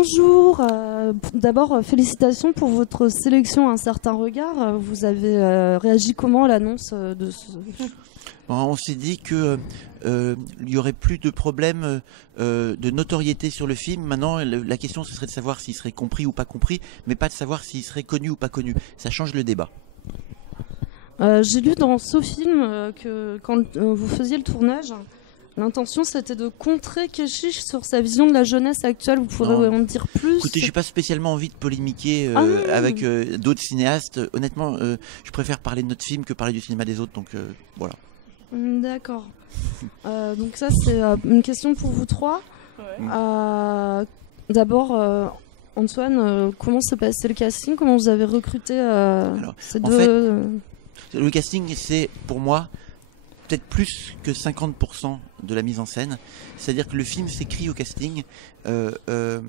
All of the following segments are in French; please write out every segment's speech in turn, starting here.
Bonjour, d'abord félicitations pour votre sélection Un certain regard. Vous avez réagi comment à l'annonce de ce... On s'est dit que il y aurait plus de problème de notoriété sur le film. Maintenant, la question ce serait de savoir s'il serait compris ou pas compris, mais pas de savoir s'il serait connu ou pas connu. Ça change le débat. J'ai lu dans ce film que quand vous faisiez le tournage, l'intention c'était de contrer Keshish sur sa vision de la jeunesse actuelle. Vous pourrez en dire plus? Écoutez, j'ai pas spécialement envie de polémiquer avec d'autres cinéastes. Honnêtement, je préfère parler de notre film que parler du cinéma des autres, donc voilà. D'accord. Donc ça c'est une question pour vous trois. Ouais. D'abord, Antoine, comment s'est passé le casting? Comment vous avez recruté ces deux... Le casting, c'est pour moi peut-être plus que 50% de la mise en scène. C'est-à-dire que le film s'écrit au casting. Ce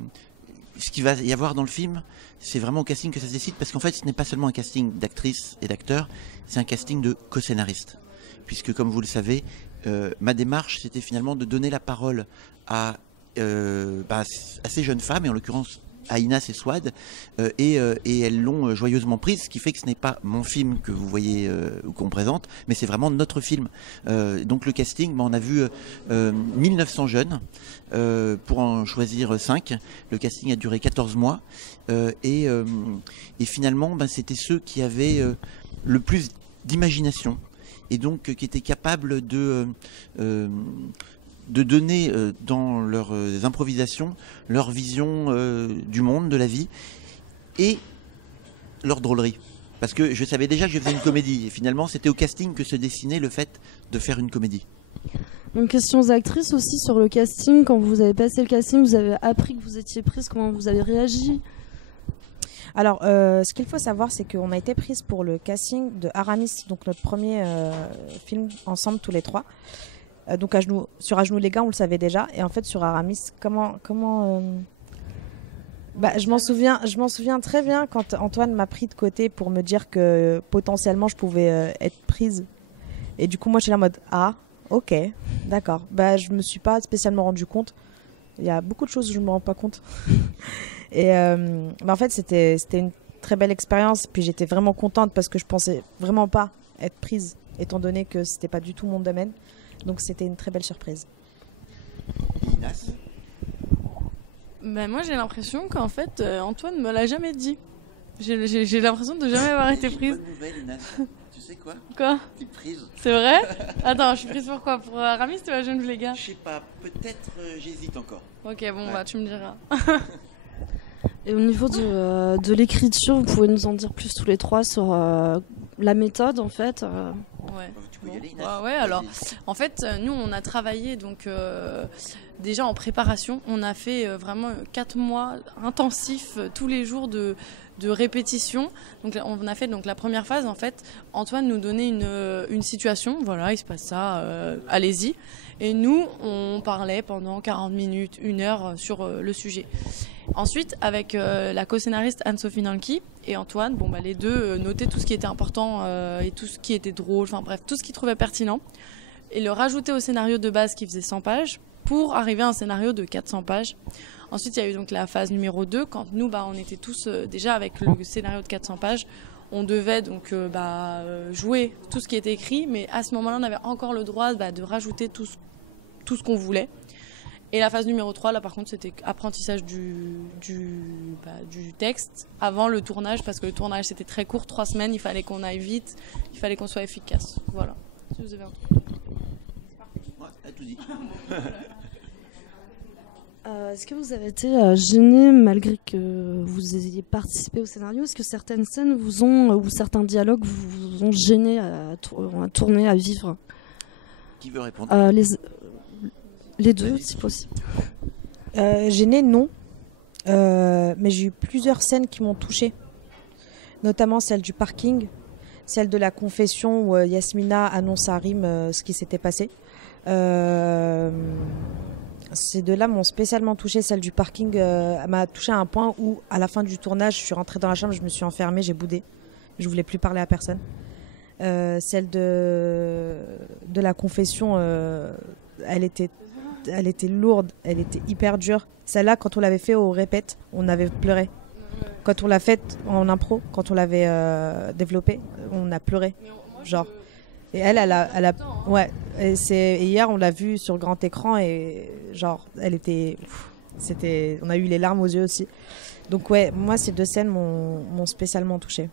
qu'il va y avoir dans le film, c'est vraiment au casting que ça se décide, parce qu'en fait, ce n'est pas seulement un casting d'actrices et d'acteurs, c'est un casting de co-scénaristes. Puisque, comme vous le savez, ma démarche, c'était finalement de donner la parole à ces jeunes femmes, et en l'occurrence à Inas et Swad, et elles l'ont joyeusement prise, ce qui fait que ce n'est pas mon film que vous voyez ou qu'on présente, mais c'est vraiment notre film. Donc le casting, on a vu 1900 jeunes pour en choisir 5. Le casting a duré 14 mois, et finalement, c'était ceux qui avaient le plus d'imagination, et donc qui étaient capables de donner dans leurs improvisations leur vision du monde, de la vie, et leur drôlerie. Parce que je savais déjà que je faisais une comédie, et finalement c'était au casting que se dessinait le fait de faire une comédie. Une question aux actrices aussi sur le casting. Quand vous avez passé le casting, vous avez appris que vous étiez prise, comment vous avez réagi? Alors, ce qu'il faut savoir, c'est qu'on a été prise pour le casting de Aramis, donc notre premier film ensemble tous les trois. Donc sur À genoux les gars, on le savait déjà, et en fait sur Aramis, je m'en souviens très bien quand Antoine m'a pris de côté pour me dire que potentiellement je pouvais être prise, et du coup moi je suis là en mode ok, d'accord. Je me suis pas spécialement rendu compte. Il y a beaucoup de choses où je me rends pas compte. Et en fait c'était une très belle expérience, puis j'étais vraiment contente parce que je pensais vraiment pas être prise, étant donné que c'était pas du tout mon domaine. Donc c'était une très belle surprise. Moi j'ai l'impression qu'en fait Antoine me l'a jamais dit. J'ai l'impression de jamais avoir été prise. Bonne nouvelle, Inas. Tu sais quoi? Quoi? T'es prise. C'est vrai? Attends, je suis prise pour quoi? Pour Aramis ou à Genoux les gars? Je sais pas, peut-être j'hésite encore. Ok, bon tu me diras. Et au niveau de l'écriture, vous pouvez nous en dire plus tous les trois sur la méthode en fait? Ouais. Tu peux y aller, Inas. Ouais, alors en fait nous on a travaillé donc déjà en préparation, on a fait vraiment 4 mois intensifs tous les jours de répétition. Donc on a fait donc la première phase, en fait Antoine nous donnait une situation, voilà, il se passe ça, allez-y, et nous on parlait pendant 40 minutes, 1 heure sur le sujet. Ensuite, avec la co-scénariste Anne-Sophie Nanki et Antoine, les deux notaient tout ce qui était important et tout ce qui était drôle, enfin bref, tout ce qu'ils trouvaient pertinent, et le rajoutaient au scénario de base qui faisait 100 pages pour arriver à un scénario de 400 pages. Ensuite, il y a eu donc la phase numéro 2, quand nous, on était tous déjà avec le scénario de 400 pages. On devait donc jouer tout ce qui était écrit, mais à ce moment-là, on avait encore le droit de rajouter tout ce qu'on voulait. Et la phase numéro 3, là par contre, c'était apprentissage du texte avant le tournage, parce que le tournage c'était très court, 3 semaines, il fallait qu'on aille vite, il fallait qu'on soit efficace. Voilà. Si vous avez un truc. Ouais, t'as tout dit. Est-ce que vous avez été gêné malgré que vous ayez participé au scénario? Est-ce que certaines scènes ou certains dialogues vous ont gêné à tourner, à vivre? Qui veut répondre? Les deux, si possible. Gênée, non. Mais j'ai eu plusieurs scènes qui m'ont touchée. Notamment celle du parking, celle de la confession où Yasmina annonce à Rim ce qui s'était passé. Ces deux-là m'ont spécialement touchée. Celle du parking m'a touchée à un point où, à la fin du tournage, je suis rentrée dans la chambre, je me suis enfermée, j'ai boudé. Je voulais plus parler à personne. Celle de la confession, elle était elle était lourde, elle était hyper dure. Celle-là, quand on l'avait fait au répète, on avait pleuré. Quand on l'a faite en impro, quand on l'avait développée, on a pleuré. Genre. Et elle a ouais. Et hier, on l'a vue sur grand écran et genre, elle était, on a eu les larmes aux yeux aussi. Donc ouais, moi ces 2 scènes m'ont spécialement touchée.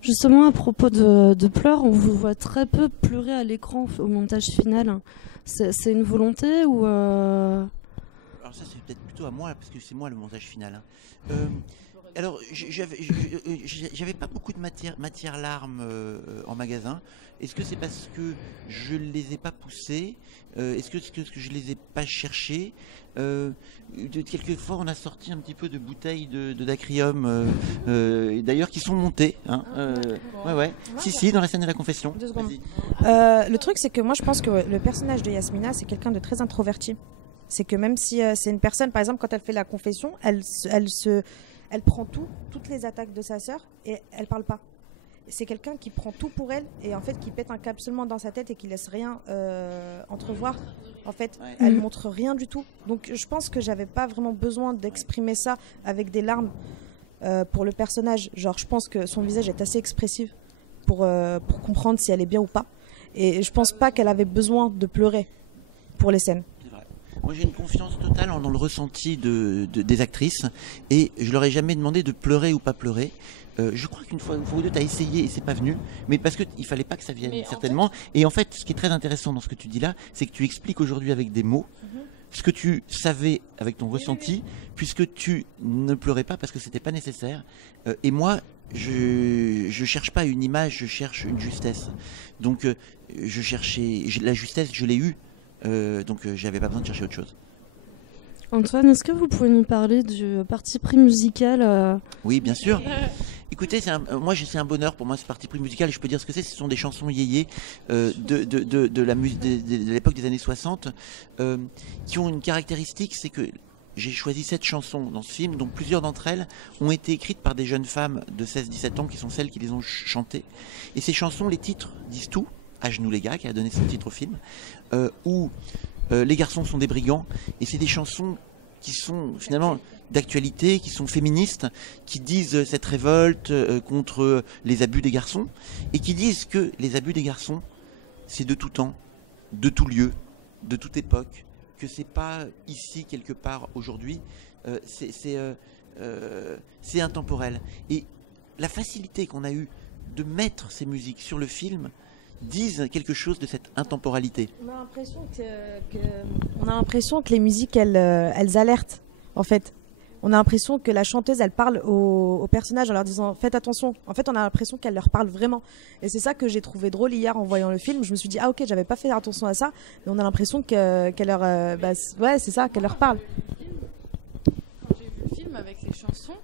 Justement, à propos de pleurs, on vous voit très peu pleurer à l'écran au montage final. C'est une volonté ou Alors ça, c'est peut-être plutôt à moi, parce que c'est moi le montage final. Alors, j'avais pas beaucoup de matière larmes en magasin. Est-ce que c'est parce que je les ai pas poussées? Est-ce que je les ai pas cherchées? Quelquefois, on a sorti un petit peu de bouteilles de Dacrium, d'ailleurs, qui sont montées. Hein, ouais. Si, dans la scène de la confession. 2 secondes. Le truc, c'est que moi, je pense que le personnage de Yasmina, c'est quelqu'un de très introverti. C'est que même si c'est une personne, par exemple, quand elle fait la confession, elle prend toutes les attaques de sa sœur et elle parle pas. C'est quelqu'un qui prend tout pour elle et en fait qui pète un câble seulement dans sa tête et qui laisse rien entrevoir. En fait, elle montre rien du tout. Donc je pense que j'avais pas vraiment besoin d'exprimer ça avec des larmes pour le personnage. Genre je pense que son visage est assez expressif pour comprendre si elle est bien ou pas. Et je pense pas qu'elle avait besoin de pleurer pour les scènes. Moi, j'ai une confiance totale dans le ressenti des actrices et je leur ai jamais demandé de pleurer ou pas pleurer. Je crois qu'une fois ou deux, tu as essayé et c'est pas venu, mais parce qu'il fallait pas que ça vienne, certainement. Et en fait, ce qui est très intéressant dans ce que tu dis là, c'est que tu expliques aujourd'hui avec des mots ce que tu savais avec ton ressenti, puisque tu ne pleurais pas parce que c'était pas nécessaire. Et moi, je cherche pas une image, je cherche une justesse. Donc, je cherchais la justesse, je l'ai eue. Donc j'avais pas besoin de chercher autre chose. Antoine, est-ce que vous pouvez nous parler du parti pris musical Oui, bien sûr. Écoutez, moi c'est un bonheur pour moi ce parti pris musical. Je peux dire ce que c'est. Ce sont des chansons yéyé de l'époque des années 60 qui ont une caractéristique, c'est que j'ai choisi 7 chansons dans ce film, dont plusieurs d'entre elles ont été écrites par des jeunes femmes de 16-17 ans qui sont celles qui les ont chantées. Et ces chansons, les titres disent tout. À genoux les gars, qui a donné son titre au film, où les garçons sont des brigands, et c'est des chansons qui sont finalement d'actualité, qui sont féministes, qui disent cette révolte contre les abus des garçons, et qui disent que les abus des garçons, c'est de tout temps, de tout lieu, de toute époque, que c'est pas ici quelque part aujourd'hui, c'est intemporel. Et la facilité qu'on a eue de mettre ces musiques sur le film disent quelque chose de cette intemporalité. On a l'impression que les musiques, elles alertent, en fait. On a l'impression que la chanteuse, elle parle aux personnages en leur disant « faites attention ». En fait, on a l'impression qu'elle leur parle vraiment. Et c'est ça que j'ai trouvé drôle hier en voyant le film. Je me suis dit « ah ok, j'avais pas fait attention à ça ». Mais on a l'impression qu'elle leur... ouais, c'est ça, qu'elle leur parle. Quand j'ai vu le film avec les chansons,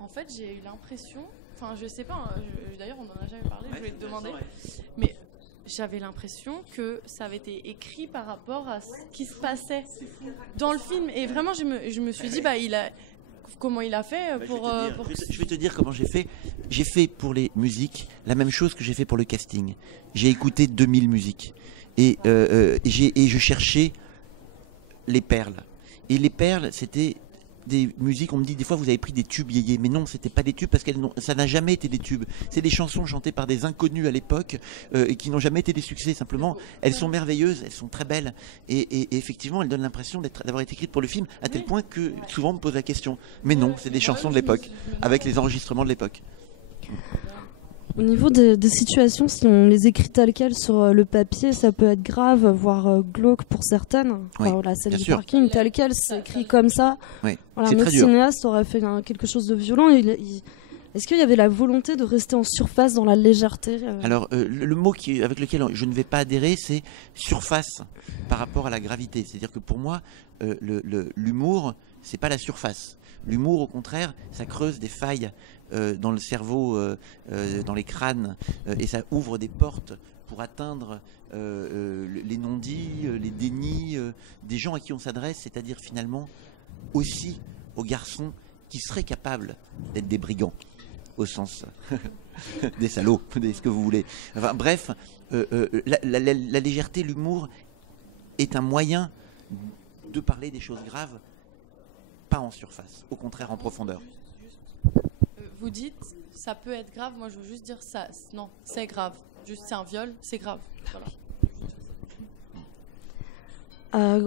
en fait, j'ai eu l'impression... Enfin, je sais pas, d'ailleurs, on n'en a jamais parlé, je voulais te demander. Mais j'avais l'impression que ça avait été écrit par rapport à ce qui se passait dans le film. Et vraiment, je me suis dit, comment il a fait pour... Je vais te dire comment j'ai fait. J'ai fait pour les musiques la même chose que j'ai fait pour le casting. J'ai écouté 2000 musiques. Et je cherchais les perles. Et les perles, c'était... des musiques, on me dit des fois vous avez pris des tubes yéyé, mais non, c'était pas des tubes parce que ça n'a jamais été des tubes. C'est des chansons chantées par des inconnus à l'époque et qui n'ont jamais été des succès. Simplement, elles sont merveilleuses, elles sont très belles et effectivement, elles donnent l'impression d'avoir été écrites pour le film à tel point que souvent on me pose la question. Mais non, c'est des chansons de l'époque avec les enregistrements de l'époque. Au niveau des situations, si on les écrit telles quelles sur le papier, ça peut être grave, voire glauque pour certaines. Oui, la scène du sûr. parking, telle quelle, c'est écrit comme ça. Oui, voilà, c'est un très autre dur. cinéaste aurait fait quelque chose de violent. Est-ce qu'il y avait la volonté de rester en surface dans la légèreté Alors, le mot avec lequel je ne vais pas adhérer, c'est surface par rapport à la gravité. C'est-à-dire que pour moi, l'humour, c'est pas la surface. L'humour, au contraire, ça creuse des failles dans le cerveau, dans les crânes, et ça ouvre des portes pour atteindre les non-dits, les dénis des gens à qui on s'adresse, c'est-à-dire finalement aussi aux garçons qui seraient capables d'être des brigands, au sens des salauds, ce que vous voulez. Enfin, bref, la légèreté, l'humour est un moyen de parler des choses graves, pas en surface, au contraire en profondeur. Vous dites, ça peut être grave, moi je veux juste dire ça. Non, c'est grave. Juste, c'est un viol, c'est grave. Voilà.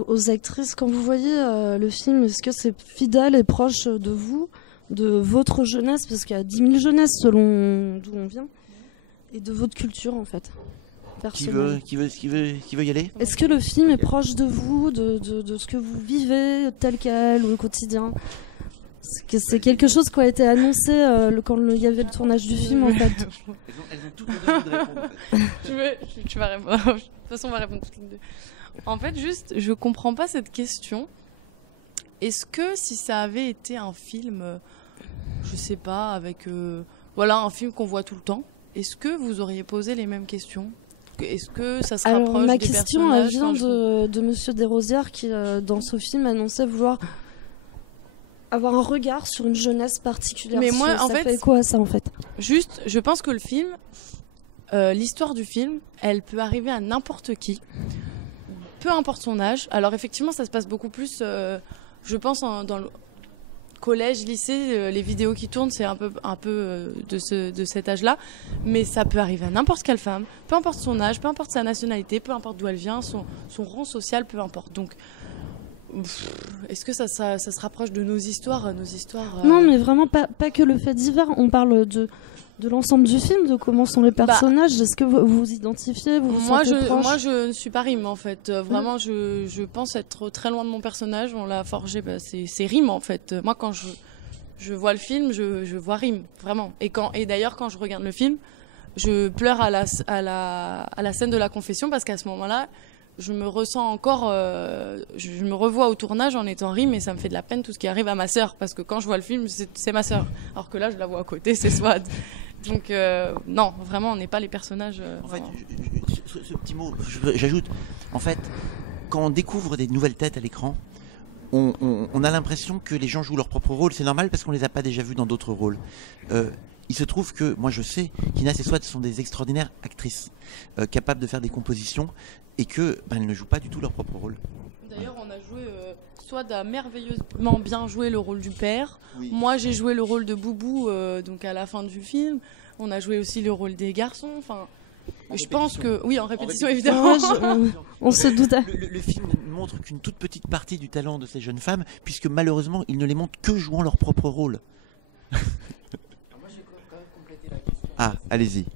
Aux actrices, quand vous voyez le film, est-ce que c'est fidèle et proche de vous, de votre jeunesse, parce qu'il y a 10 000 jeunesses selon d'où on vient, et de votre culture en fait, personnelle. Qui veut y aller? Est-ce que le film est proche de vous, de ce que vous vivez tel quel ou au quotidien? C'est quelque chose qui a été annoncé quand il y avait le tournage du film en fait. Elles ont toutes les envie de répondre. En fait. Tu vas répondre. De toute façon, on va répondre toutes les deux. En fait, juste, je comprends pas cette question. Est-ce que si ça avait été un film, je sais pas, avec un film qu'on voit tout le temps, est-ce que vous auriez posé les mêmes questions? Est-ce que ça se rapproche ma des question elle personnages vient de Monsieur Desrosières qui, dans ce film, annonçait vouloir avoir un regard sur une jeunesse particulière. Mais moi, ça en fait, fait quoi ça en fait? Juste, je pense que le film, l'histoire du film, elle peut arriver à n'importe qui, peu importe son âge. Alors effectivement, ça se passe beaucoup plus, je pense, dans le collège, lycée, les vidéos qui tournent, c'est un peu de cet âge-là. Mais ça peut arriver à n'importe quelle femme, peu importe son âge, peu importe sa nationalité, peu importe d'où elle vient, son rang social, peu importe. Donc, est-ce que ça se rapproche de nos histoires Non, mais vraiment pas que le fait divers. On parle de l'ensemble du film, de comment sont les personnages. Est-ce que vous vous identifiez, vous sentez proche? Moi, je ne suis pas Rime, en fait. Vraiment, je pense être très loin de mon personnage. On l'a forgé, c'est Rime, en fait. Moi, quand je vois le film, je vois Rime, vraiment. Et d'ailleurs, quand je regarde le film, je pleure à la scène de la confession, parce qu'à ce moment-là, je me ressens encore, je me revois au tournage en étant Rime, et ça me fait de la peine tout ce qui arrive à ma sœur, parce que quand je vois le film, c'est ma sœur, alors que là je la vois à côté, c'est Swad. Donc non, vraiment, on n'est pas les personnages. En fait, ce petit mot, j'ajoute, en fait, quand on découvre des nouvelles têtes à l'écran, on a l'impression que les gens jouent leur propre rôle. C'est normal parce qu'on les a pas déjà vus dans d'autres rôles. Il se trouve que, moi je sais qu'Inès et Swad sont des extraordinaires actrices, capables de faire des compositions, et que elles ne jouent pas du tout leur propre rôle. D'ailleurs, on a joué, Swad a merveilleusement bien joué le rôle du père. Oui. Moi, j'ai joué le rôle de Boubou, donc à la fin du film. On a joué aussi le rôle des garçons. Enfin, je pense que oui, en répétition évidemment. On se doutait. Le film ne montre qu'une toute petite partie du talent de ces jeunes femmes, puisque malheureusement, ils ne les montrent que jouant leur propre rôle. Moi, je vais quand même compléter la question. Ah, allez-y.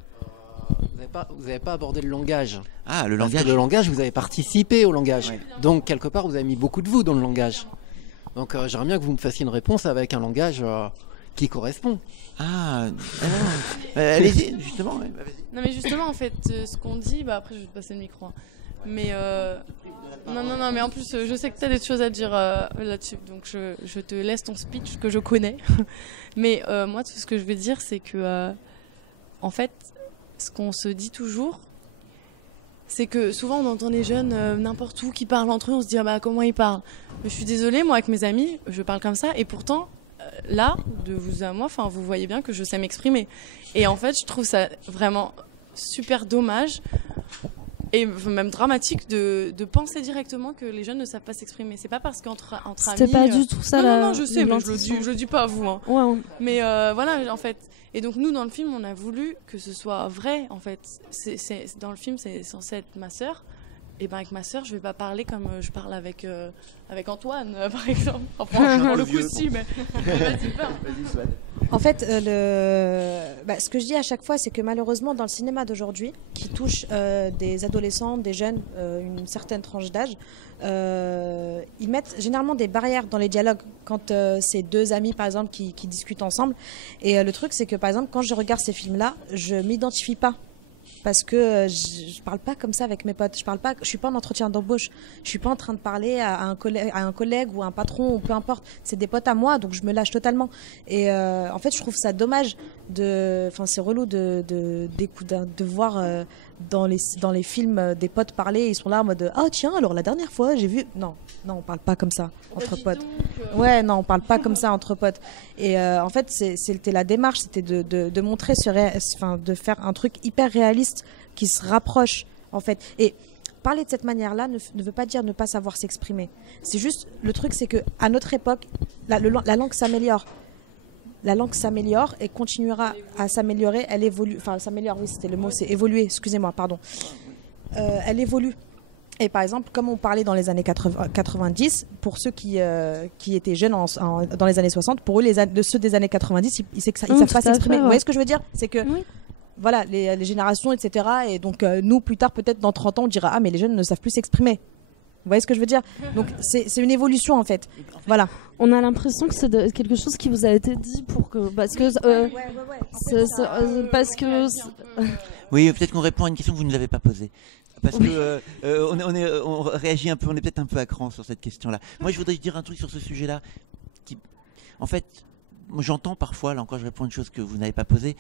Vous n'avez pas abordé le langage. Ah, le Parce langage. que le langage, vous avez participé au langage. Ouais. Donc, quelque part, vous avez mis beaucoup de vous dans le langage. Donc, j'aimerais bien que vous me fassiez une réponse avec un langage qui correspond. Ah, allez-y, justement. Ouais, vas-y. Non, mais justement, en fait, ce qu'on dit, après je vais te passer le micro. Hein. Mais non, mais en plus, je sais que tu as des choses à dire là-dessus, donc je te laisse ton speech que je connais. Mais moi, tout ce que je veux dire, c'est que, en fait, ce qu'on se dit toujours, c'est que souvent on entend les jeunes n'importe où qui parlent entre eux, on se dit comment ils parlent. Mais je suis désolée, moi avec mes amis, je parle comme ça, et pourtant là, de vous à moi, vous voyez bien que je sais m'exprimer. Et en fait, je trouve ça vraiment super dommage et même dramatique de penser directement que les jeunes ne savent pas s'exprimer. C'est pas parce qu'entre amis. C'était pas du tout ça. Non, je sais, mais je le dis pas à vous. Hein. Ouais. Mais voilà, en fait. Et donc nous, dans le film, on a voulu que ce soit vrai, en fait. Dans le film, c'est censé être ma sœur. Et avec ma sœur, je vais pas parler comme je parle avec Antoine, par exemple. Enfin, pour le coup, si, mais vas-y, parle. Vas-y, Swad. En fait, ce que je dis à chaque fois, c'est que malheureusement, dans le cinéma d'aujourd'hui, qui touche des adolescents, des jeunes, une certaine tranche d'âge, ils mettent généralement des barrières dans les dialogues quand c'est deux amis, par exemple, qui discutent ensemble. Et le truc, c'est que, par exemple, quand je regarde ces films-là, je m'identifie pas. Parce que je parle pas comme ça avec mes potes. Je suis pas en entretien d'embauche. Je suis pas en train de parler à un collègue ou à un patron ou peu importe. C'est des potes à moi, donc je me lâche totalement. Et en fait, je trouve ça dommage c'est relou de voir dans les films des potes parler. Ils sont là en mode tiens, alors la dernière fois j'ai vu. Non, on parle pas comme ça entre potes. Ouais, non, on parle pas comme ça entre potes. Et en fait, c'était la démarche, c'était de montrer de faire un truc hyper réaliste qui se rapproche en fait. Et parler de cette manière-là ne veut pas dire ne pas savoir s'exprimer. C'est juste, le truc, c'est qu'à notre époque, la langue s'améliore. La langue s'améliore et continuera à s'améliorer. Elle évolue. Enfin, s'améliore, oui, c'était le mot, c'est évoluer. Excusez-moi, pardon. Elle évolue. Et par exemple, comme on parlait dans les années 90, pour ceux qui étaient jeunes dans les années 60, pour eux, ceux des années 90, ils savent pas s'exprimer. Vous voyez ce que je veux dire? C'est que voilà, les générations, etc. Et donc, nous, plus tard, peut-être dans 30 ans, on dira « Ah, mais les jeunes ne savent plus s'exprimer ». Vous voyez ce que je veux dire? Donc, c'est une évolution, en fait. Voilà. On a l'impression que c'est quelque chose qui vous a été dit parce que... parce que... Oui, peut-être qu'on répond à une question que vous ne nous avez pas posée. Parce que on réagit un peu, on est peut-être un peu à cran sur cette question-là. Moi, je voudrais dire un truc sur ce sujet-là. En fait, j'entends parfois, là encore, je réponds à une chose que vous n'avez pas posée,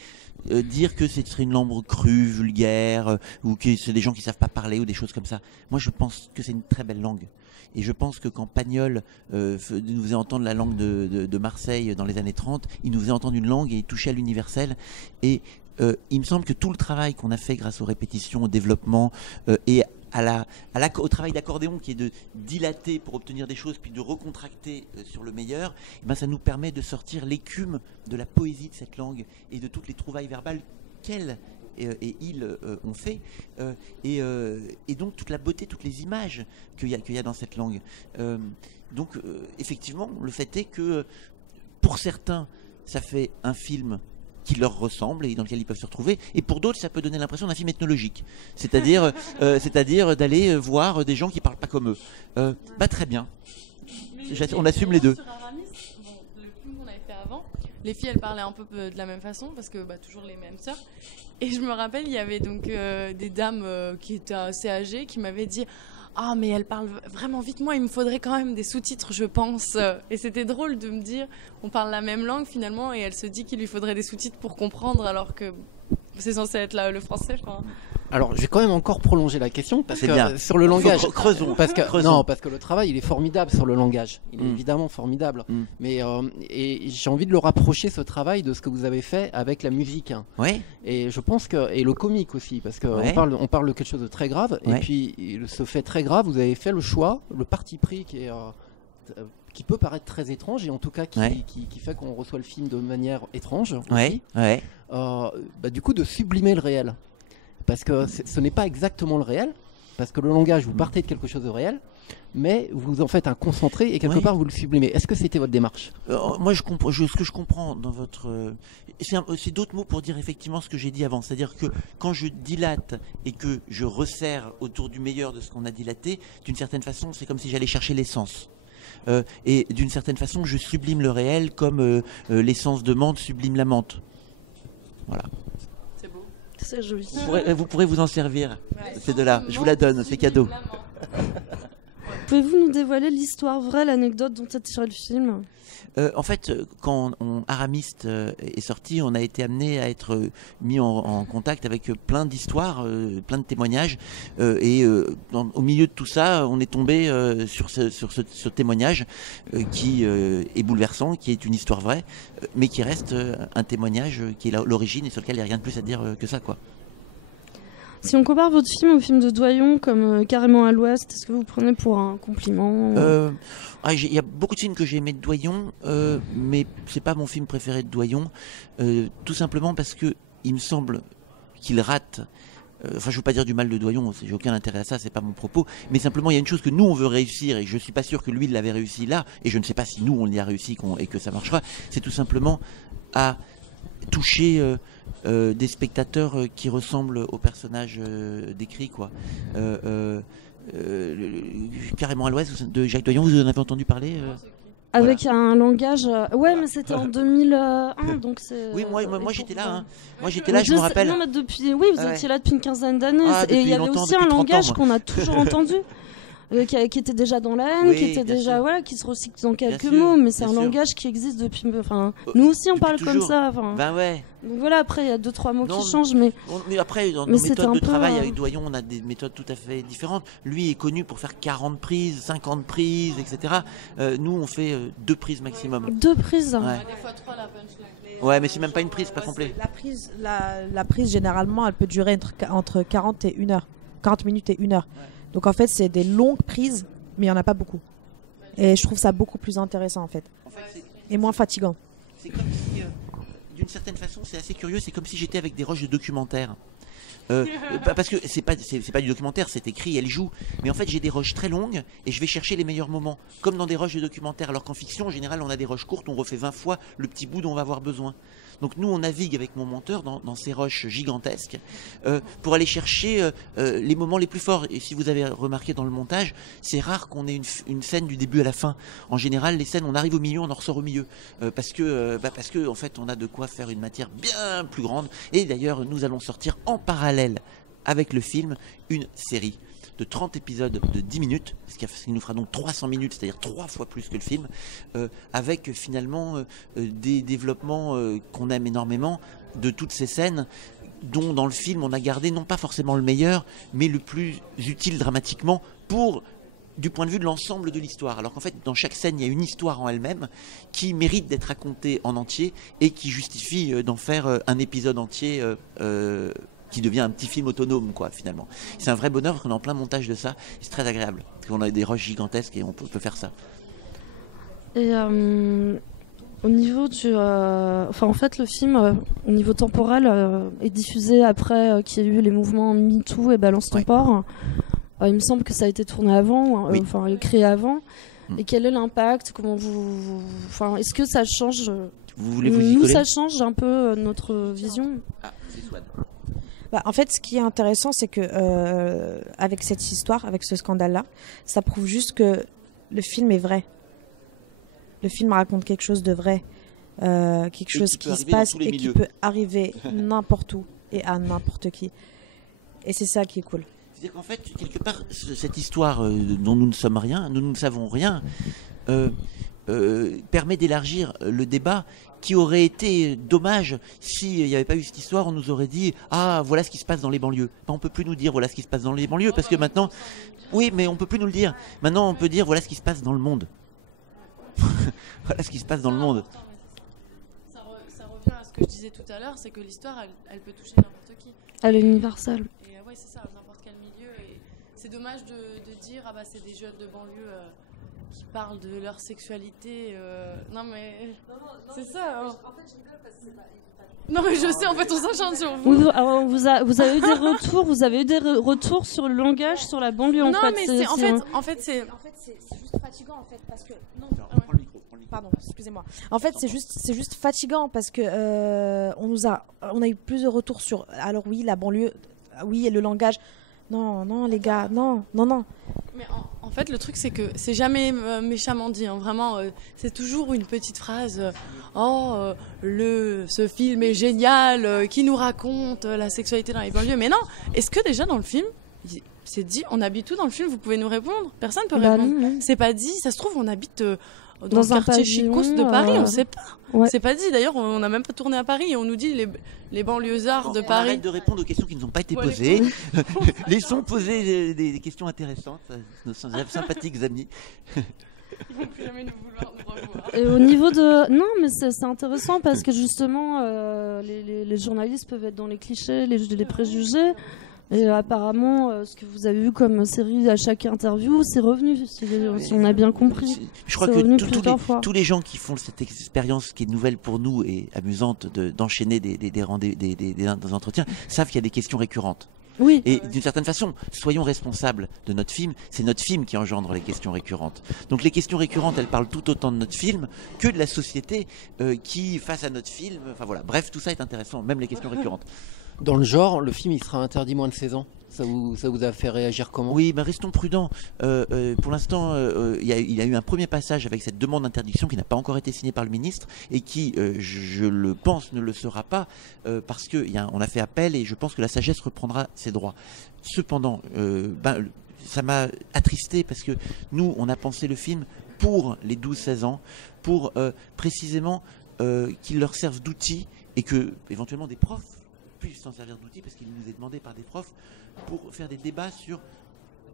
dire que ce serait une langue crue, vulgaire, ou que c'est des gens qui savent pas parler ou des choses comme ça. Moi, je pense que c'est une très belle langue. Et je pense que quand Pagnol nous faisait entendre la langue de Marseille dans les années 30, il nous faisait entendre une langue et il touchait à l'universel. Et il me semble que tout le travail qu'on a fait grâce aux répétitions, au développement et au travail d'accordéon qui est de dilater pour obtenir des choses puis de recontracter sur le meilleur, et ben ça nous permet de sortir l'écume de la poésie de cette langue et de toutes les trouvailles verbales qu'elle et ils ont fait et donc toute la beauté, toutes les images qu'il y a dans cette langue. Donc effectivement, le fait est que pour certains, ça fait un film qui leur ressemble et dans lequel ils peuvent se retrouver, et pour d'autres ça peut donner l'impression d'un film ethnologique, c'est-à-dire d'aller voir des gens qui parlent pas comme eux. Très bien, on assume les deux. Sur Aramis, le film qu'on avait fait avant, les filles elles parlaient un peu de la même façon parce que toujours les mêmes sœurs, et je me rappelle il y avait donc des dames qui étaient assez âgées qui m'avaient dit ah mais elle parle vraiment vite, moi il me faudrait quand même des sous-titres je pense, et c'était drôle de me dire on parle la même langue finalement et elle se dit qu'il lui faudrait des sous-titres pour comprendre alors que c'est censé être là le français. Alors je vais quand même encore prolonger la question parce que bien. Sur le langage, creusons. Non, parce que le travail il est formidable sur le langage, il est évidemment formidable, mais et j'ai envie de le rapprocher ce travail de ce que vous avez fait avec la musique. Ouais. Et je pense que et le comique aussi parce que on parle de quelque chose de très grave et puis ce fait très grave, vous avez fait le choix, le parti pris qui peut paraître très étrange et en tout cas qui fait qu'on reçoit le film de manière étrange aussi, du coup de sublimer le réel. Parce que ce n'est pas exactement le réel, parce que le langage, vous partez de quelque chose de réel, mais vous en faites un concentré et quelque part vous le sublimez. Est-ce que c'était votre démarche? Moi, ce que je comprends dans votre... c'est d'autres mots pour dire effectivement ce que j'ai dit avant. C'est-à-dire que quand je dilate et que je resserre autour du meilleur de ce qu'on a dilaté, d'une certaine façon, c'est comme si j'allais chercher l'essence. Et d'une certaine façon, je sublime le réel comme l'essence de menthe sublime la menthe. Voilà. C'est joli. Vous pourrez vous en servir, ces deux-là. Je vous la donne, c'est cadeau. Pouvez-vous nous dévoiler l'histoire vraie, l'anecdote dont est tiré le film? En fait, quand Aramiste est sorti, on a été amené à être mis en contact avec plein d'histoires, plein de témoignages, et au milieu de tout ça, on est tombé sur ce témoignage qui est bouleversant, qui est une histoire vraie, mais qui reste un témoignage qui est l'origine et sur lequel il n'y a rien de plus à dire que ça, quoi. Si on compare votre film au film de Doyon comme Carrément à l'Ouest, est-ce que vous prenez pour un compliment? Il y a beaucoup de films que j'ai aimés de Doyon, mais c'est pas mon film préféré de Doyon, tout simplement parce que il me semble qu'il rate. Enfin, je veux pas dire du mal de Doyon, j'ai aucun intérêt à ça, c'est pas mon propos, mais simplement il y a une chose que nous on veut réussir et je suis pas sûr que lui il l'avait réussi là, et je ne sais pas si nous on l'y a réussi et que ça marchera, c'est tout simplement à toucher des spectateurs qui ressemblent aux personnages décrits, quoi. Carrément à l'Ouest de Jacques Doyon, vous en avez entendu parler Avec un langage... mais c'était en 2001, donc c'est... Oui, moi j'étais là, hein. Moi j'étais là, je me rappelle. Non, mais vous étiez là depuis une quinzaine d'années, et il y avait aussi un depuis 30 langage ans, qu'on a toujours entendu. Qui était déjà dans la haine, qui était déjà sûr. Qui se recycle dans quelques mots, mais c'est un langage qui existe depuis. Enfin, nous aussi on parle toujours. comme ça. Donc voilà, après il y a 2-3 mots qui changent, mais après dans nos méthodes de travail avec Doyon, on a des méthodes tout à fait différentes. Lui est connu pour faire 40 prises, 50 prises, etc. Nous on fait 2 prises maximum. 2 prises. Des fois 3 la punchline. Ouais, mais c'est même pas une prise, pas complet. La prise généralement, elle peut durer entre 40 et 1 heure. 40 minutes et 1 heure. Donc en fait, c'est des longues prises, mais il n'y en a pas beaucoup. Et je trouve ça beaucoup plus intéressant en fait. Et moins fatigant. C'est comme si, d'une certaine façon, c'est assez curieux, c'est comme si j'étais avec des rushs de documentaire. Parce que c'est pas du documentaire, c'est écrit, elle joue. Mais en fait, j'ai des rushs très longues et je vais chercher les meilleurs moments, comme dans des rushs de documentaire. Alors qu'en fiction, en général, on a des rushs courtes, on refait 20 fois le petit bout dont on va avoir besoin. Donc nous, on navigue avec mon monteur dans ces rushs gigantesques pour aller chercher les moments les plus forts. Et si vous avez remarqué dans le montage, c'est rare qu'on ait une scène du début à la fin. En général, les scènes, on arrive au milieu, on en ressort au milieu. Parce que en fait, on a de quoi faire une matière bien plus grande. Et d'ailleurs, nous allons sortir en parallèle avec le film une série de 30 épisodes de 10 minutes, ce qui nous fera donc 300 minutes, c'est-à-dire 3 fois plus que le film, avec finalement des développements qu'on aime énormément de toutes ces scènes dont dans le film on a gardé non pas forcément le meilleur, mais le plus utile dramatiquement du point de vue de l'ensemble de l'histoire. Alors qu'en fait, dans chaque scène, il y a une histoire en elle-même qui mérite d'être racontée en entier et qui justifie d'en faire un épisode entier qui devient un petit film autonome, quoi, finalement. C'est un vrai bonheur qu'on est en plein montage de ça. C'est très agréable. Parce qu'on a des rushs gigantesques et on peut faire ça. Et au niveau du... en fait, le film, au niveau temporel, est diffusé après qu'il y a eu les mouvements MeToo et Balance ton port. Il me semble que ça a été tourné avant, créé avant. Et quel est l'impact? Comment est-ce que ça change Vous voulez vous y coller? Ça change un peu notre vision. C'est Swan. En fait, ce qui est intéressant, c'est que avec cette histoire, avec ce scandale-là, ça prouve juste que le film est vrai. Le film raconte quelque chose de vrai, quelque chose qui se passe et qui peut arriver n'importe où et à n'importe qui. Et c'est ça qui est cool. C'est-à-dire qu'en fait, quelque part, cette histoire dont nous ne sommes rien, nous ne savons rien, permet d'élargir le débat qui aurait été dommage s'il n'y avait pas eu cette histoire. On nous aurait dit « Ah, voilà ce qui se passe dans les banlieues ». On ne peut plus nous dire « Voilà ce qui se passe dans les banlieues » parce que maintenant... Oui, mais on ne peut plus nous le dire. Maintenant, on peut dire « Voilà ce qui se passe dans le monde ». Voilà ce qui se passe dans le monde. Ça revient à ce que je disais tout à l'heure, c'est que l'histoire, elle peut toucher n'importe qui. Elle est universelle. Et ouais, c'est ça, n'importe quel milieu. Et c'est dommage de dire « Ah bah c'est des jeunes de banlieue... qui parlent de leur sexualité. Non mais c'est ça. Hein. En fait, je rigole parce que c'est pas. Non mais je sais, en fait, on s'acharne sur vous. Vous avez eu des retours, retours sur le langage, sur la banlieue en fait. Non mais en fait c'est juste fatigant en fait parce que Pardon, excusez-moi. En fait, c'est juste fatigant parce que on a eu plus de retours sur. Alors oui, la banlieue, oui et le langage. Non, les gars, non. Mais en fait, le truc, c'est que c'est jamais méchamment dit. Hein. Vraiment, c'est toujours une petite phrase. Ce film est génial, qui nous raconte la sexualité dans les banlieues. Mais non, est-ce que déjà dans le film, c'est dit, on habite où dans le film? Vous pouvez nous répondre? Personne ne peut répondre. Non. C'est pas dit. Ça se trouve, on habite dans le quartier chicos de Paris. On ne sait pas. Ouais. C'est pas dit. D'ailleurs, on n'a même pas tourné à Paris et on nous dit les banlieusards de Paris. Arrête de répondre aux questions qui ne nous ont pas été posées. Laissons poser des questions intéressantes, nos sympathiques amis. Ils vont plus jamais nous revoir. Et au niveau de... Non, mais c'est intéressant parce que justement, les journalistes peuvent être dans les clichés, les préjugés. Et apparemment, ce que vous avez vu comme série à chaque interview, c'est revenu, si on a bien compris. Je crois que tous les gens qui font cette expérience qui est nouvelle pour nous et amusante d'enchaîner des entretiens savent qu'il y a des questions récurrentes. Oui. Et d'une certaine façon, soyons responsables de notre film. C'est notre film qui engendre les questions récurrentes. Donc les questions récurrentes, elles parlent tout autant de notre film que de la société qui, face à notre film... Enfin voilà, bref, tout ça est intéressant, même les questions récurrentes. Dans le genre, le film, il sera interdit moins de 16 ans. Ça vous a fait réagir comment? Oui, mais restons prudents. Pour l'instant, il y a eu un premier passage avec cette demande d'interdiction qui n'a pas encore été signée par le ministre et qui, je le pense, ne le sera pas parce qu'on a fait appel et je pense que la sagesse reprendra ses droits. Cependant, ça m'a attristé parce que nous, on a pensé le film pour les 12-16 ans, pour précisément qu'il leur serve d'outil et que, éventuellement, des profs puissent s'en servir d'outil parce qu'il nous est demandé par des profs pour faire des débats sur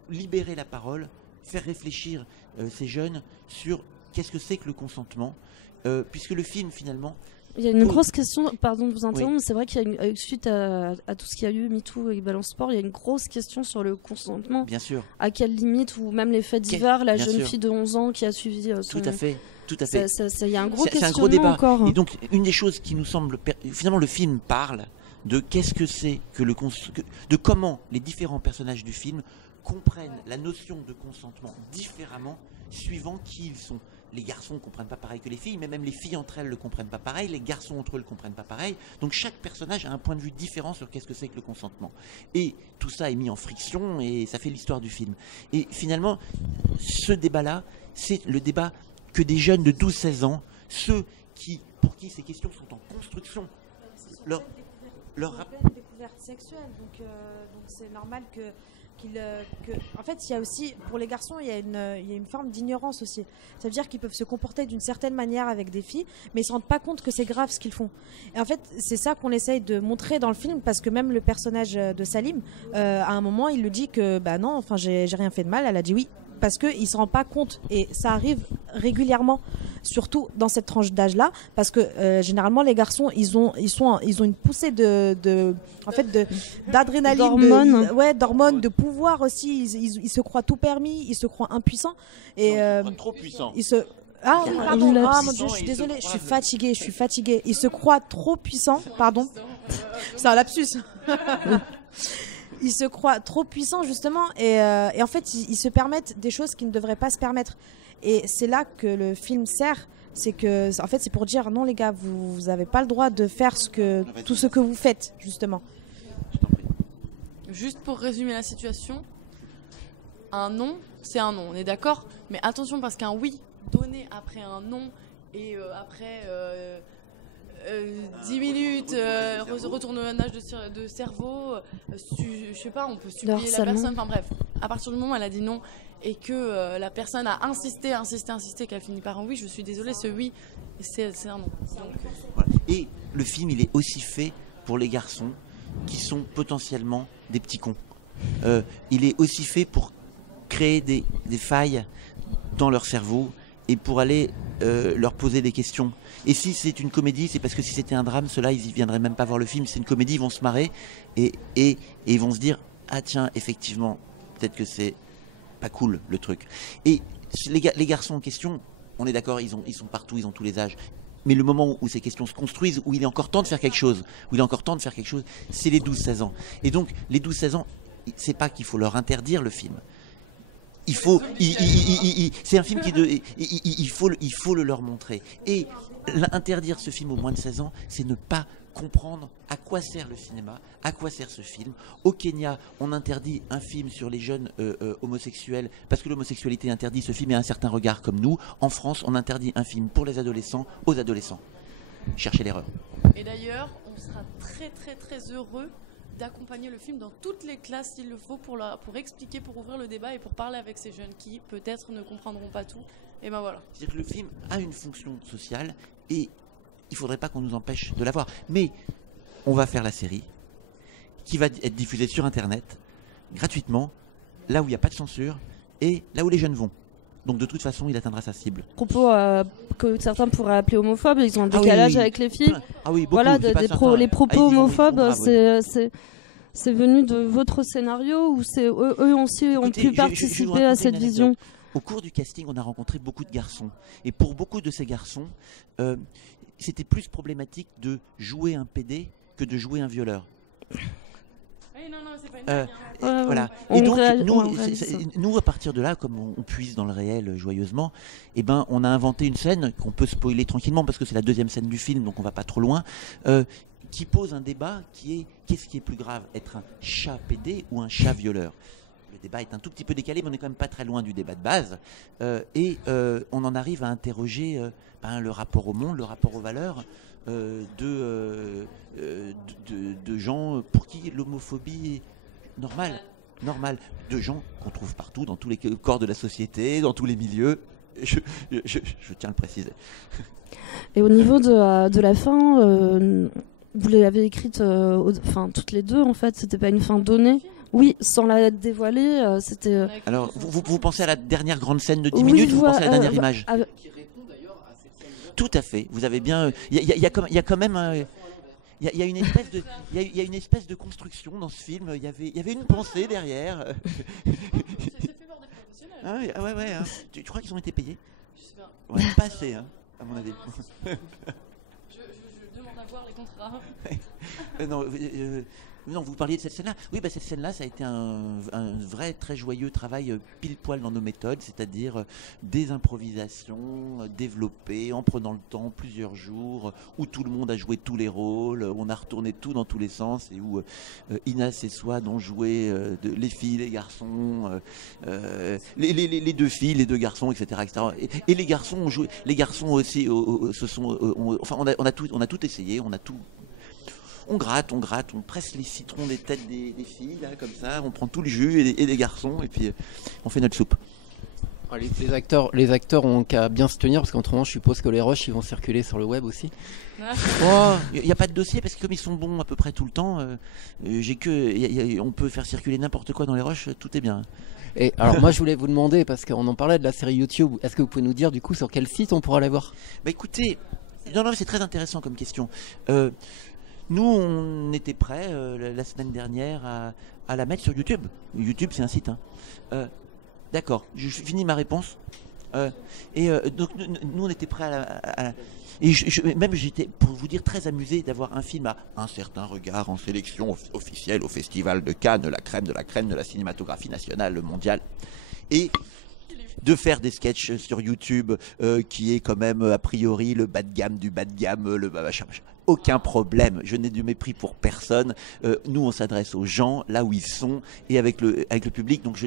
libérer la parole, faire réfléchir ces jeunes sur qu'est-ce que c'est que le consentement, puisque le film finalement Il y a une grosse question, pardon de vous interrompre, mais c'est vrai qu'il y a suite à tout ce qu'il y a eu, MeToo et Balance Sport, il y a une grosse question sur le consentement. Bien sûr. À quelle limite, ou même les faits divers, la jeune fille de 11 ans qui a suivi son... Tout à fait. Tout à fait. Il y a un gros questionnement, un gros débat. encore. Et donc, une des choses qui nous semble... Finalement, le film parle de qu'est-ce que c'est que de comment les différents personnages du film comprennent la notion de consentement différemment suivant qui ils sont. Les garçons ne comprennent pas pareil que les filles, mais même les filles entre elles ne le comprennent pas pareil, les garçons entre eux ne le comprennent pas pareil. Donc chaque personnage a un point de vue différent sur qu'est-ce que c'est que le consentement. Et tout ça est mis en friction et ça fait l'histoire du film. Et finalement, ce débat-là, c'est le débat que des jeunes de 12-16 ans, ceux pour qui ces questions sont en construction, leur découverte sexuelle, donc c'est normal en fait, il y a aussi, pour les garçons, il y a une forme d'ignorance aussi. Ça veut dire qu'ils peuvent se comporter d'une certaine manière avec des filles, mais ils se rendent pas compte que c'est grave ce qu'ils font. Et en fait, c'est ça qu'on essaye de montrer dans le film, parce que même le personnage de Salim, à un moment, il lui dit que, bah non, enfin, j'ai rien fait de mal. Elle a dit oui, parce qu'il se rend pas compte, et ça arrive régulièrement, surtout dans cette tranche d'âge-là, parce que généralement les garçons, ils ont une poussée d'adrénaline, d'hormones, de pouvoir aussi. Ils se croient tout permis, ils se croient impuissants et trop puissants. Pardon, mon Dieu, je suis désolée, je suis fatiguée. Ils se croient trop puissants, pardon. C'est un lapsus. Ils se croient trop puissants justement et en fait ils se permettent des choses qu'ils ne devraient pas se permettre, et c'est là que le film sert. C'est que en fait c'est pour dire non les gars, vous avez pas le droit de faire tout ce que vous faites justement. Juste pour résumer la situation, un non c'est un non, on est d'accord, mais attention, parce qu'un oui donné après un non et après 10 minutes, retournage de cerveau, je sais pas, on peut supplier la personne, enfin bref, à partir du moment où elle a dit non et que la personne a insisté, qu'elle finit par un oui, je suis désolée, ce oui, c'est un non. Donc, voilà. Et le film, il est aussi fait pour les garçons qui sont potentiellement des petits cons. Il est aussi fait pour créer des failles dans leur cerveau et pour aller leur poser des questions. Et si c'est une comédie, c'est parce que si c'était un drame, ceux-là, ils ne viendraient même pas voir le film. C'est une comédie, ils vont se marrer et ils vont se dire « Ah tiens, effectivement, peut-être que c'est pas cool, le truc. » Et les garçons en question, on est d'accord, ils sont partout, ils ont tous les âges. Mais le moment où ces questions se construisent, où il est encore temps de faire quelque chose, c'est les 12-16 ans. Et donc, les 12-16 ans, c'est pas qu'il faut leur interdire le film. C'est un film il faut le leur montrer. Et interdire ce film aux moins de 16 ans, c'est ne pas comprendre à quoi sert le cinéma, à quoi sert ce film. Au Kenya, on interdit un film sur les jeunes homosexuels parce que l'homosexualité interdit ce film et un certain regard comme nous. En France, on interdit un film pour les adolescents aux adolescents. Cherchez l'erreur. Et d'ailleurs, on sera très très très heureux d'accompagner le film dans toutes les classes s'il le faut pour expliquer, pour ouvrir le débat et pour parler avec ces jeunes qui peut-être ne comprendront pas tout. Et ben voilà. C'est-à-dire que le film a une fonction sociale et il ne faudrait pas qu'on nous empêche de la voir. Mais on va faire la série qui va être diffusée sur Internet gratuitement, là où il n'y a pas de censure et là où les jeunes vont. Donc de toute façon, il atteindra sa cible. Propos que certains pourraient appeler homophobes, ils ont un décalage avec les filles. Ah oui, beaucoup, voilà, les propos homophobes, c'est venu de votre scénario ou c'est eux aussi ont pu participer à cette vision? Au cours du casting, on a rencontré beaucoup de garçons. Et pour beaucoup de ces garçons, c'était plus problématique de jouer un PD que de jouer un violeur. Non, c'est pas une voilà. Et donc, nous, à partir de là, comme on puise dans le réel joyeusement, eh ben, on a inventé une scène qu'on peut spoiler tranquillement parce que c'est la deuxième scène du film, donc on va pas trop loin, qui pose un débat qui est qu'est-ce qui est plus grave, être un chat PD ou un chat violeur? Le débat est un tout petit peu décalé, mais on n'est quand même pas très loin du débat de base. On en arrive à interroger le rapport au monde, le rapport aux valeurs de gens pour qui l'homophobie est normale, de gens qu'on trouve partout, dans tous les corps de la société, dans tous les milieux. Je tiens à le préciser. Et au niveau de la fin, vous l'avez écrite toutes les deux en fait, c'était pas une fin donnée? Oui, sans la dévoiler, c'était... Alors, vous pensez à la dernière grande scène de 10 minutes, vous pensez à la dernière image? Tout à fait. Vous avez bien. Il y a quand même un. Il y a une espèce de construction dans ce film. Il y avait une pensée derrière. C'est fait par des professionnels. Ah ouais. Hein. Tu crois qu'ils ont été payés? Je sais pas. Ouais, pas assez, hein, à mon avis. Je demande à voir les contrats. Non, vous parliez de cette scène-là. Oui, cette scène-là, ça a été un vrai très joyeux travail pile poil dans nos méthodes, c'est-à-dire des improvisations développées en prenant le temps, plusieurs jours, où tout le monde a joué tous les rôles, on a retourné tout dans tous les sens, et où Inès et Swan ont joué les filles, les garçons, les deux filles, les deux garçons, etc. Et les garçons ont joué, les garçons aussi, on a tout essayé, on gratte, on presse les citrons des têtes des filles, là, comme ça, on prend tout le jus et des garçons, et puis on fait notre soupe. Les acteurs ont qu'à bien se tenir, parce qu'autrement, je suppose que les rushs, ils vont circuler sur le web aussi. Il n'y a pas de dossier, parce que comme ils sont bons à peu près tout le temps, on peut faire circuler n'importe quoi dans les rushs, tout est bien. Et alors moi, je voulais vous demander, parce qu'on en parlait de la série YouTube, est-ce que vous pouvez nous dire du coup sur quel site on pourra la voir? Écoutez, non, c'est très intéressant comme question. Nous, on était prêts la semaine dernière à la mettre sur YouTube. YouTube, c'est un site. Hein. D'accord, je finis ma réponse. Donc, nous, on était prêts et même j'étais, pour vous dire, très amusé d'avoir un film à un certain regard en sélection officielle au Festival de Cannes, la crème de la cinématographie nationale, mondiale. Et de faire des sketchs sur YouTube qui est quand même a priori le bas de gamme du bas de gamme, le machin. Aucun problème, je n'ai de mépris pour personne. Nous, on s'adresse aux gens là où ils sont et avec le public. Donc,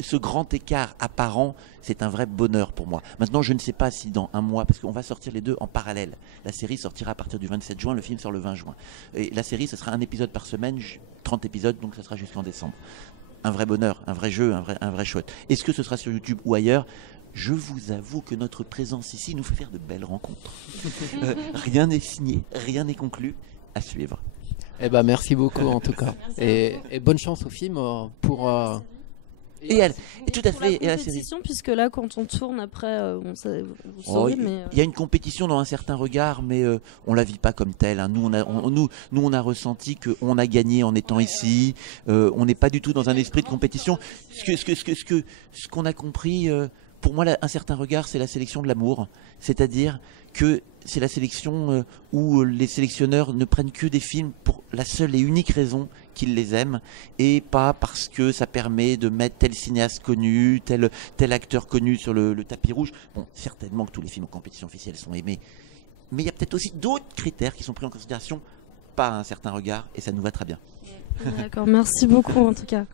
ce grand écart apparent, c'est un vrai bonheur pour moi. Maintenant, je ne sais pas si dans un mois, parce qu'on va sortir les deux en parallèle. La série sortira à partir du 27 juin, le film sort le 20 juin. Et la série, ce sera un épisode par semaine, 30 épisodes, donc ça sera jusqu'en décembre. Un vrai bonheur, un vrai jeu, un vrai chouette. Est-ce que ce sera sur YouTube ou ailleurs? Je vous avoue que notre présence ici nous fait faire de belles rencontres. Rien n'est signé, rien n'est conclu. À suivre. Eh ben, merci beaucoup en tout cas. Et bonne chance au film pour... Et tout à fait, et la compétition, puisque là, quand on tourne après, vous saurez, mais... Il y a une compétition dans un certain regard, mais on la vit pas comme telle. Hein. Nous, on a ressenti qu'on a gagné en étant ici. On n'est pas du tout dans un esprit de compétition. Ce qu'on a compris, pour moi, un certain regard, c'est la sélection de l'amour. C'est-à-dire que c'est la sélection où les sélectionneurs ne prennent que des films pour la seule et unique raison qu'ils les aiment, et pas parce que ça permet de mettre tel cinéaste connu, tel acteur connu sur le tapis rouge. Bon, certainement que tous les films en compétition officielle sont aimés, mais il y a peut-être aussi d'autres critères qui sont pris en considération par un certain regard, et ça nous va très bien. D'accord, merci beaucoup en tout cas.